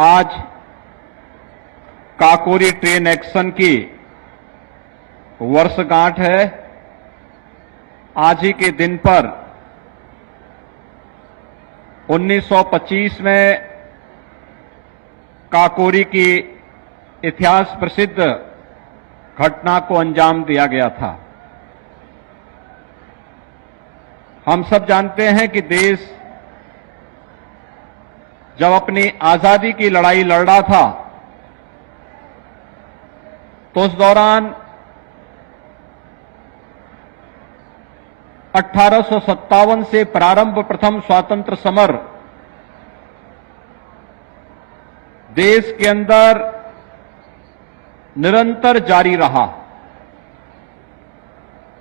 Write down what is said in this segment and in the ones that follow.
आज Kakori train action की वर्षगांठ है। आज ही के दिन पर 1925 में काकोरी की इतिहास प्रसिद्ध घटना को अंजाम दिया गया था। हम सब जानते हैं कि देश जब अपनी आजादी की लड़ाई लड़ रहा था तो उस दौरान 1857 से प्रारंभ प्रथम स्वातंत्र समर देश के अंदर निरंतर जारी रहा।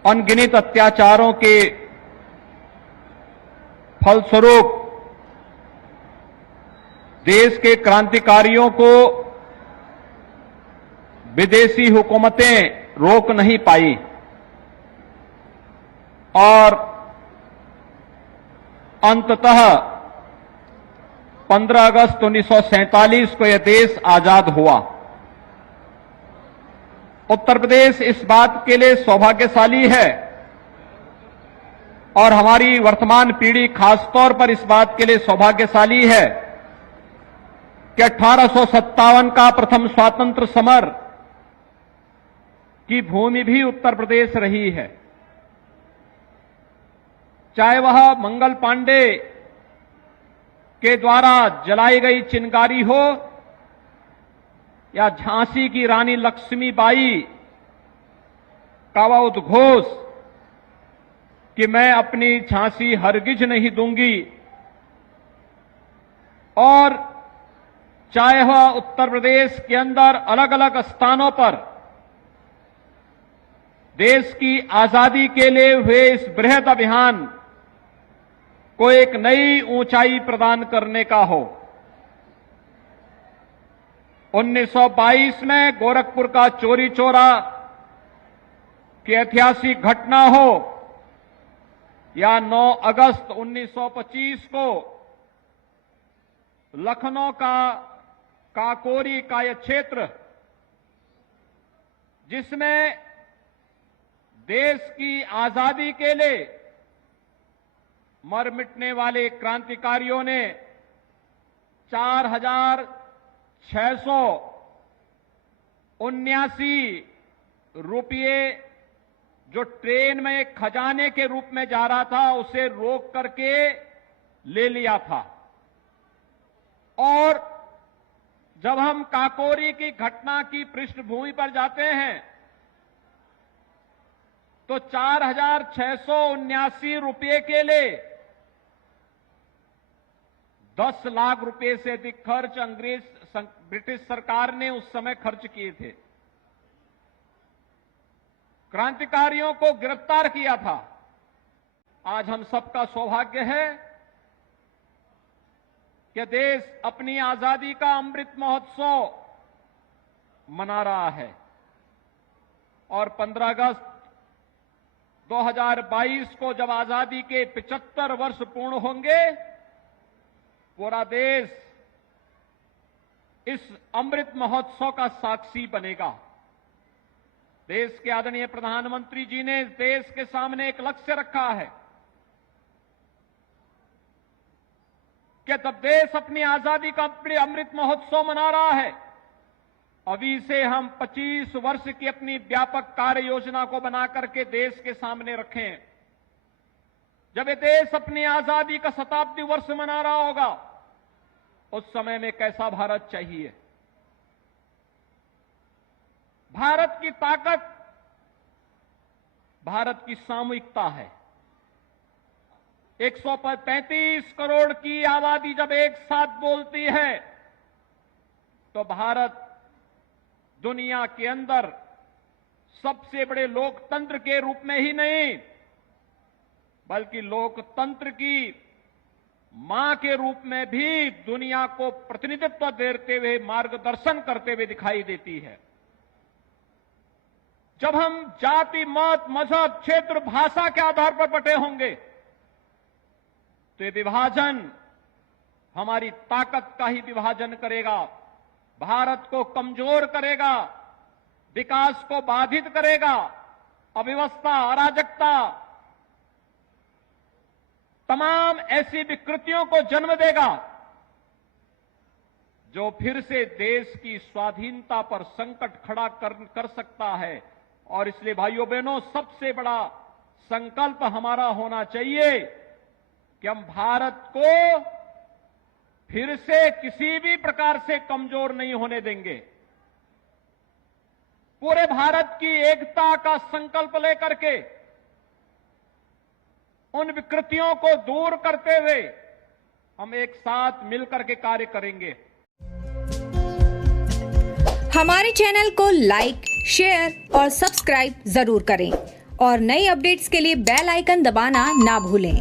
अनगिनत अत्याचारों के फलस्वरूप देश के क्रांतिकारियों को विदेशी हुकूमतें रोक नहीं पाई और अंततः 15 अगस्त 1947 को यह देश आजाद हुआ। उत्तर प्रदेश इस बात के लिए सौभाग्यशाली है और हमारी वर्तमान पीढ़ी खासतौर पर इस बात के लिए सौभाग्यशाली है कि 1857 का प्रथम स्वातंत्र समर की भूमि भी उत्तर प्रदेश रही है। चाहे वह मंगल पांडे के द्वारा जलाई गई चिंगारी हो या झांसी की रानी लक्ष्मीबाई का वह उद्घोष कि मैं अपनी झांसी हरगिज नहीं दूंगी, और चाहे वह उत्तर प्रदेश के अंदर अलग अलग स्थानों पर देश की आजादी के लिए हुए इस बृहद अभियान को एक नई ऊंचाई प्रदान करने का हो। 1922 में गोरखपुर का चोरी चोरा की ऐतिहासिक घटना हो या 9 अगस्त 1925 को लखनऊ का काकोरी का यह क्षेत्र जिसमें देश की आजादी के लिए मर मिटने वाले क्रांतिकारियों ने 4,679 रुपये जो ट्रेन में एक खजाने के रूप में जा रहा था उसे रोक करके ले लिया था। और जब हम काकोरी की घटना की पृष्ठभूमि पर जाते हैं तो 4,679 रुपये के लिए 10 लाख रुपए से अधिक खर्च ब्रिटिश सरकार ने उस समय खर्च किए थे। क्रांतिकारियों को गिरफ्तार किया था। आज हम सबका सौभाग्य है कि देश अपनी आजादी का अमृत महोत्सव मना रहा है और 15 अगस्त 2022 को जब आजादी के 75 वर्ष पूर्ण होंगे, पूरा देश इस अमृत महोत्सव का साक्षी बनेगा। देश के आदरणीय प्रधानमंत्री जी ने देश के सामने एक लक्ष्य रखा है कि जब देश अपनी आजादी का अमृत महोत्सव मना रहा है, अभी से हम 25 वर्ष की अपनी व्यापक कार्य योजना को बना करके देश के सामने रखें। जब ये देश अपनी आजादी का शताब्दी वर्ष मना रहा होगा, उस समय में कैसा भारत चाहिए। भारत की ताकत भारत की सामूहिकता है। 135 करोड़ की आबादी जब एक साथ बोलती है तो भारत दुनिया के अंदर सबसे बड़े लोकतंत्र के रूप में ही नहीं बल्कि लोकतंत्र की मां के रूप में भी दुनिया को प्रतिनिधित्व देते हुए मार्गदर्शन करते हुए दिखाई देती है। जब हम जाति, मत, मजहब, क्षेत्र, भाषा के आधार पर बटे होंगे तो ये विभाजन हमारी ताकत का ही विभाजन करेगा, भारत को कमजोर करेगा, विकास को बाधित करेगा, अव्यवस्था, अराजकता, तमाम ऐसी विकृतियों को जन्म देगा जो फिर से देश की स्वाधीनता पर संकट खड़ा कर सकता है। और इसलिए भाइयों बहनों, सबसे बड़ा संकल्प हमारा होना चाहिए कि हम भारत को फिर से किसी भी प्रकार से कमजोर नहीं होने देंगे। पूरे भारत की एकता का संकल्प लेकर के उन विकृतियों को दूर करते हुए हम एक साथ मिलकर के कार्य करेंगे। हमारे चैनल को लाइक, शेयर और सब्सक्राइब जरूर करें और नई अपडेट्स के लिए बेल आइकन दबाना ना भूलें।